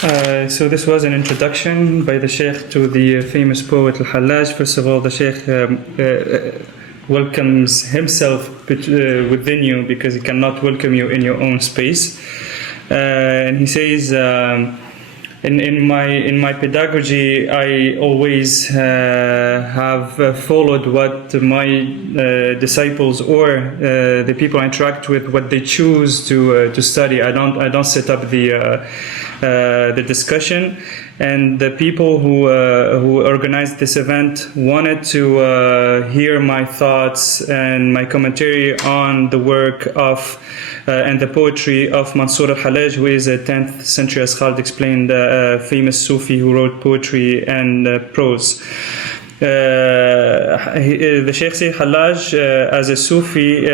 So this was an introduction by the Shaykh to the famous poet al-Hallaj. First of all, the Shaykh welcomes himself within you because he cannot welcome you in your own space. And he says, in my pedagogy, I always have followed what my disciples or the people I interact with, what they choose to study. I don't set up the discussion, and the people who organized this event wanted to hear my thoughts and my commentary on the work of and the poetry of Mansur al-Hallaj, who is a 10th century, as Khalid explained, famous Sufi who wrote poetry and prose. The Shaykh Sidi Hallaj, as a Sufi,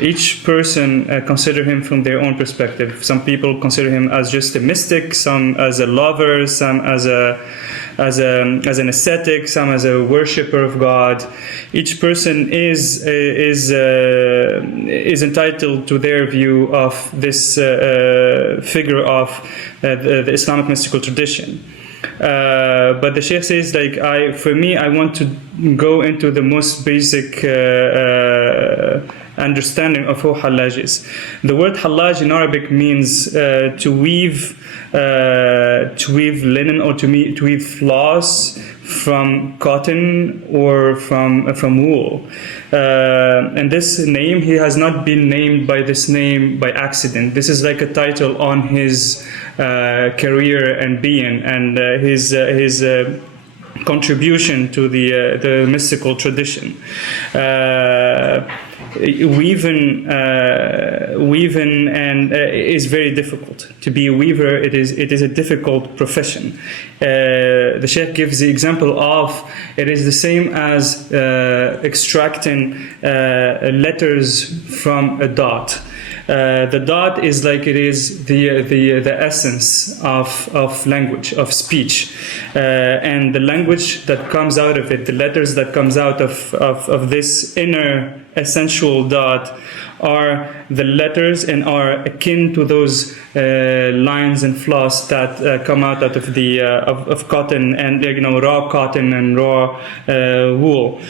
each person consider him from their own perspective. Some people consider him as just a mystic, some as a lover, some as an ascetic, some as a worshipper of God. Each person is entitled to their view of this figure of the Islamic mystical tradition. But the Shaykh says, for me, I want to go into the most basic understanding of who Hallaj is. The word Hallaj in Arabic means to weave linen or to weave floss from cotton or from wool. And this name, he has not been named by this name by accident. This is like a title on his career and being, and his contribution to the mystical tradition. Weaving and is very difficult. To be a weaver, it is a difficult profession. The Shaykh gives the example of it is the same as extracting letters from a dot. The dot is like it is the essence of language, of speech, and the language that comes out of it, the letters that comes out of this inner essential dot are the letters and are akin to those lines and floss that come out of the of cotton and raw cotton and raw wool.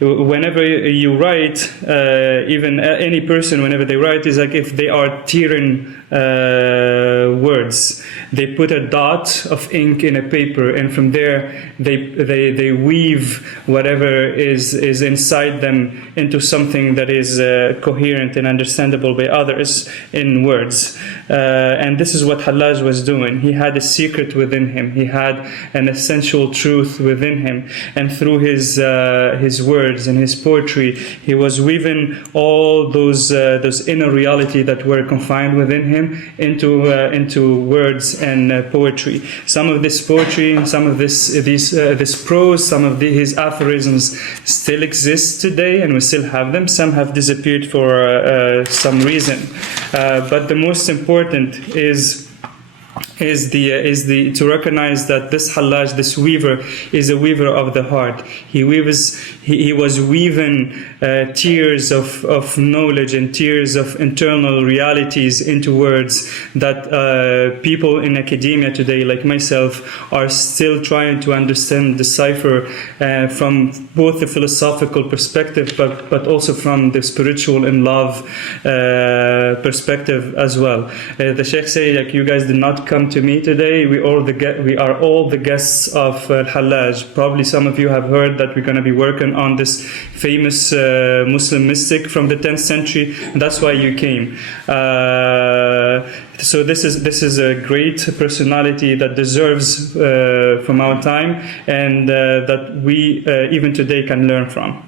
Whenever you write, even any person, whenever they write, is like if they are tearing words. They put a dot of ink in a paper, and from there they weave whatever is inside them into something that is coherent and understandable by others in words. And this is what Hallaj was doing. He had a secret within him. He had an essential truth within him, and through his words and his poetry, he was weaving all those inner reality that were confined within him into words and poetry. Some of this poetry and some of this prose, some of his aphorisms still exist today, and we still have them. Some have disappeared for some reason, but the most important is to recognize that this Hallaj, this weaver, is a weaver of the heart. He was weaving tears of knowledge and tears of internal realities into words that people in academia today, like myself, are still trying to understand, decipher from both the philosophical perspective, but also from the spiritual and love perspective as well. The Shaykh say, you guys did not come to me today. We are all the guests of al-Hallaj. Probably some of you have heard that we're going to be working on this famous Muslim mystic from the 10th century. And that's why you came. So this is a great personality that deserves from our time, and that we even today can learn from.